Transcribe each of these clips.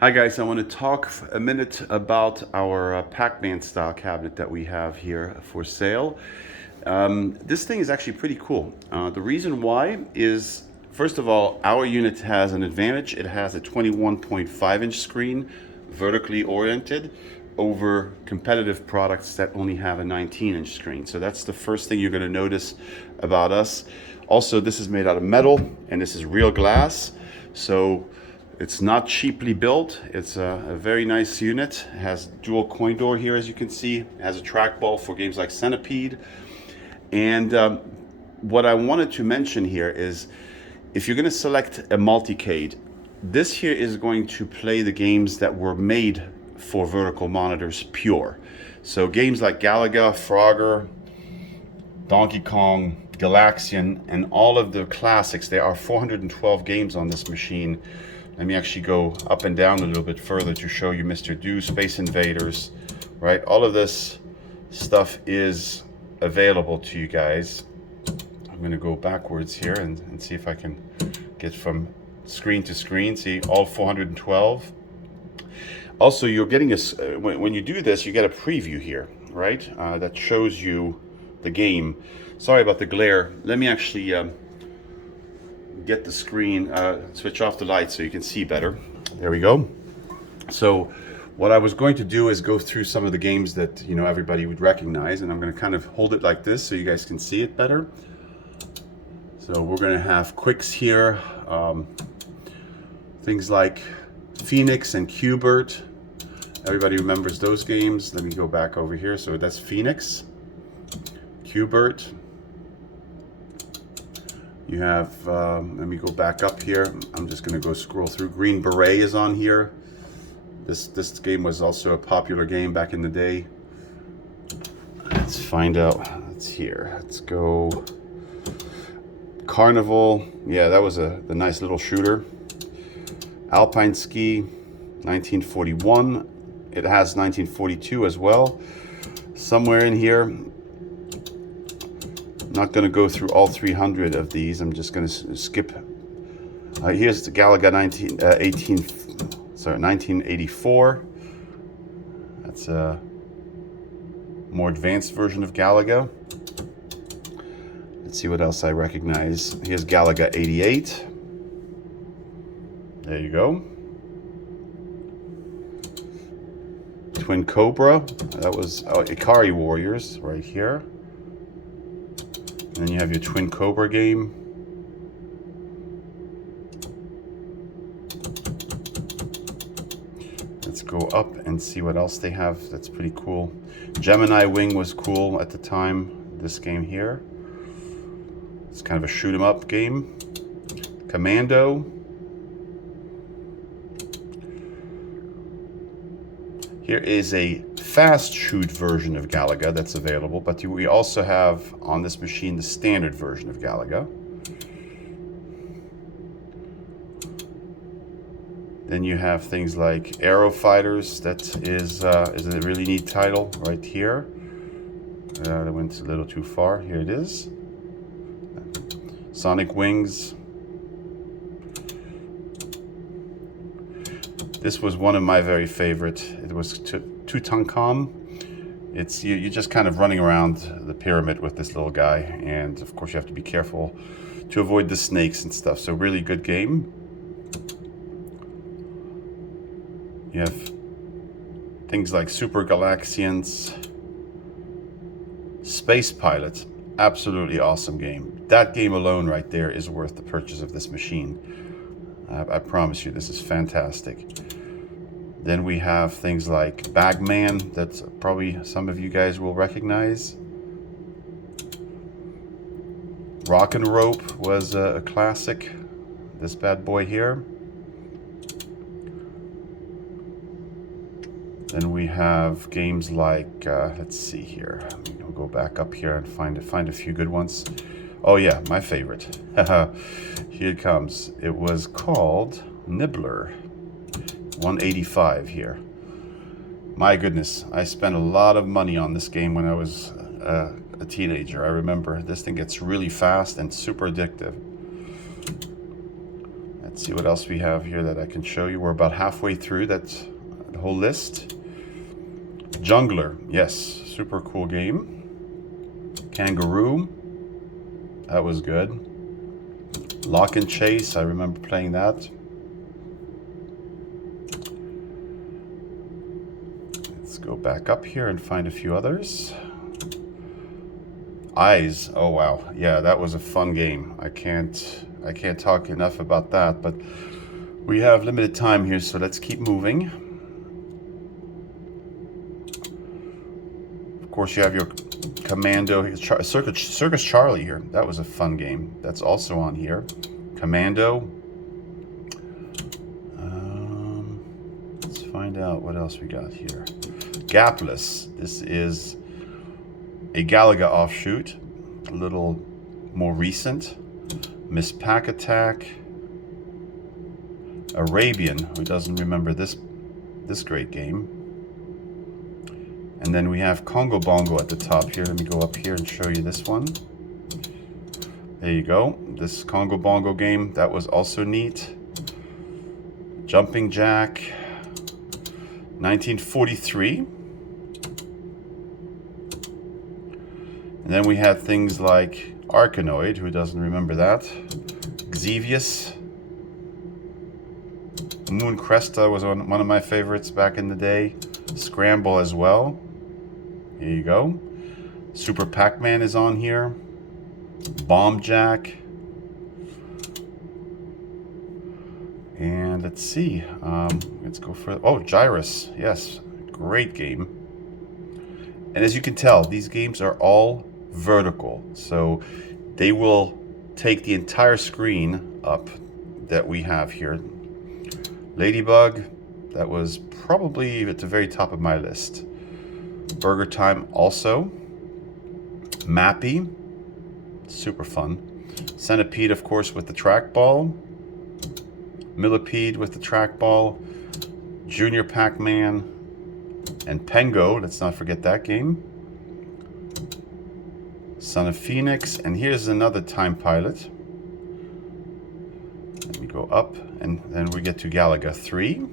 Hi guys, I want to talk a minute about our Pac-Man style cabinet that we have here for sale. This thing is actually pretty cool. The reason why is, first of all, our unit has an advantage. It has a 21.5-inch screen, vertically oriented, over competitive products that only have a 19-inch screen. So that's the first thing you're going to notice about us. Also, this is made out of metal and this is real glass. So it's not cheaply built. It's a very nice unit. It has dual coin door here, as you can see. It has a trackball for games like Centipede. And what I wanted to mention here is, if you're going to select a multi-cade, this here is going to play the games that were made for vertical monitors pure. So games like Galaga, Frogger, Donkey Kong, Galaxian, and all of the classics. There are 412 games on this machine. Let me actually go up and down a little bit further to show you Mr. Do, Space Invaders, right? All of this stuff is available to you guys. I'm going to go backwards here and see if I can get from screen to screen. See, all 412. Also, you're getting when you do this, you get a preview here, right? That shows you the game. Sorry about the glare. Let me actually get the screen, switch off the light so you can see better. There we go. So what I was going to do is go through some of the games that everybody would recognize, and I'm going to kind of hold it like this so you guys can see it better. So we're going to have quicks here, things like Phoenix and Q*bert. Everybody remembers those games. Let me go back over here. So that's Phoenix, Q*bert. You have, let me go back up here. I'm just going to go scroll through. Green Beret is on here. This game was also a popular game back in the day. Let's find out. Let's here. Let's go. Carnival. Yeah, that was the nice little shooter. Alpine Ski, 1941. It has 1942 as well. Somewhere in here. Not going to go through all 300 of these. I'm just going to skip. Here's the Galaga 1984. That's a more advanced version of Galaga. Let's see what else I recognize. Here's Galaga 88. There you go. Twin Cobra. That was Ikari Warriors right here. And then you have your Twin Cobra game. Let's go up and see what else they have. That's pretty cool. Gemini Wing was cool at the time. This game here. It's kind of a shoot 'em up game. Commando. Here is a fast shoot version of Galaga that's available, but we also have on this machine the standard version of Galaga. Then you have things like Aero Fighters. That is a really neat title right here. That went a little too far. Here it is. Sonic Wings. This was one of my very favorite. It was Tutankhamun. It's you're just kind of running around the pyramid with this little guy, and of course you have to be careful to avoid the snakes and stuff. So really good game. You have things like Super Galaxians, Space Pilot. Absolutely awesome game. That game alone right there is worth the purchase of this machine. I promise you, this is fantastic. Then we have things like Pac-Man, that probably some of you guys will recognize. Rock and Rope was a classic. This bad boy here. Then we have games like, let's see here. We'll go back up here and find a few good ones. Oh yeah, my favorite. Here it comes. It was called Nibbler. 185 here. My goodness, I spent a lot of money on this game when I was a teenager. I remember this thing gets really fast and super addictive. Let's Let's see what else we have here that I can show you. We're about halfway through the whole list. Jungler, yes, super cool game. Kangaroo, that was good. Lock and Chase, I remember playing that. Let's go back up here and find a few others. Eyes, oh wow, yeah, that was a fun game. I can't talk enough about that, but we have limited time here, so let's keep moving. Of course, you have your Commando, Circus Charlie here. That was a fun game. That's also on here. Commando. Let's find out what else we got here. Gapless. This is a Galaga offshoot, a little more recent. Miss Pack Attack. Arabian, who doesn't remember this great game. And then we have Congo Bongo at the top here. Let me go up here and show you this one. There you go. This Congo Bongo game, that was also neat. Jumping Jack, 1943. And then we had things like Arkanoid, who doesn't remember that. Xevious. Moon Cresta was one of my favorites back in the day. Scramble as well. Here you go. Super Pac-Man is on here. Bomb Jack. And let's see. Let's go for... Oh, Gyrus. Yes. Great game. And as you can tell, these games are all vertical. So they will take the entire screen up that we have here. Ladybug. That was probably at the very top of my list. Burger Time also. Mappy. Super fun. Centipede, of course, with the trackball. Millipede with the trackball. Junior Pac-Man. And Pengo. Let's not forget that game. Son of Phoenix. And here's another Time Pilot. Let me go up. And then we get to Galaga 3.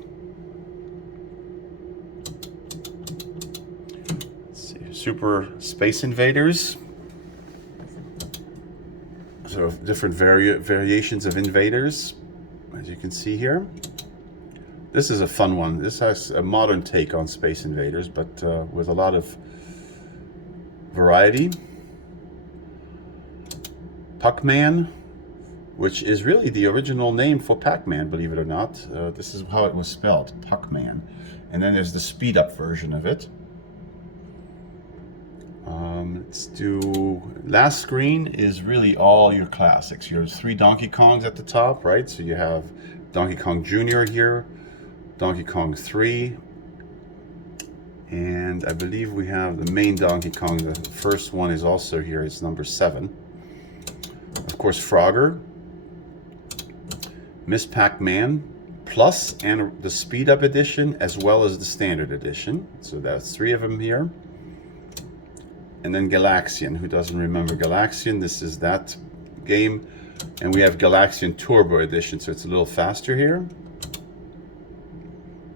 Super Space Invaders. So different variations of invaders, as you can see here. This is a fun one. This has a modern take on Space Invaders, but with a lot of variety. Puckman, which is really the original name for Pac-Man, believe it or not. This is how it was spelled, Puckman. And then there's the speed-up version of it. Let's do... Last screen is really all your classics. Your 3 Donkey Kongs at the top, right? So you have Donkey Kong Jr. here, Donkey Kong 3, and I believe we have the main Donkey Kong. The first one is also here. It's number 7. Of course, Frogger, Miss Pac-Man, Plus, and the Speed Up Edition, as well as the Standard Edition. So that's 3 of them here. And then Galaxian. Who doesn't remember Galaxian? This is that game. And we have Galaxian Turbo Edition, so it's a little faster here.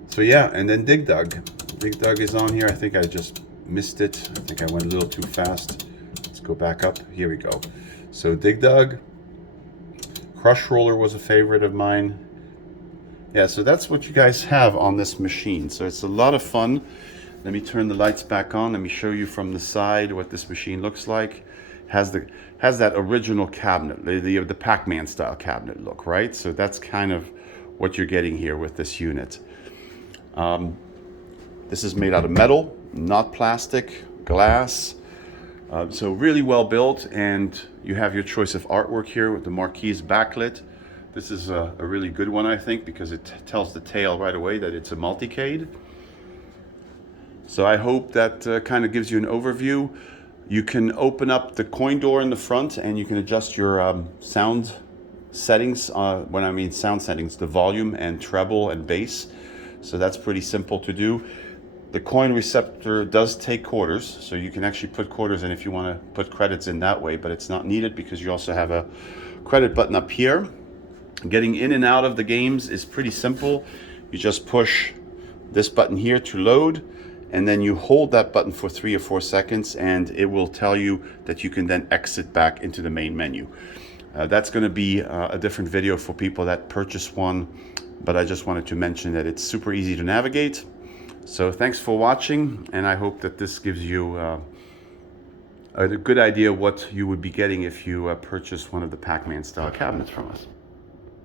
So yeah, and then Dig Dug. Dig Dug is on here. I think I just missed it. I think I went a little too fast. Let's go back up. Here we go. So Dig Dug. Crush Roller was a favorite of mine. Yeah, so that's what you guys have on this machine. So it's a lot of fun. Let me turn the lights back on. Let me show you from the side what this machine looks like. Has that original cabinet, the Pac-Man style cabinet look, right? So that's kind of what you're getting here with this unit. This is made out of metal, not plastic, glass. So really well built, and you have your choice of artwork here with the marquise backlit. This is a really good one, I think, because it tells the tale right away that it's a multi-cade. So I hope that kind of gives you an overview. You can open up the coin door in the front and you can adjust your sound settings. When I mean sound settings, the volume and treble and bass. So that's pretty simple to do. The coin receptor does take quarters, so you can actually put quarters in if you want to put credits in that way, but it's not needed because you also have a credit button up here. Getting in and out of the games is pretty simple. You just push this button here to load, and then you hold that button for 3 or 4 seconds, and it will tell you that you can then exit back into the main menu. That's going to be a different video for people that purchase one, but I just wanted to mention that it's super easy to navigate. So thanks for watching, and I hope that this gives you a good idea what you would be getting if you purchase one of the Pac-Man style cabinets from us.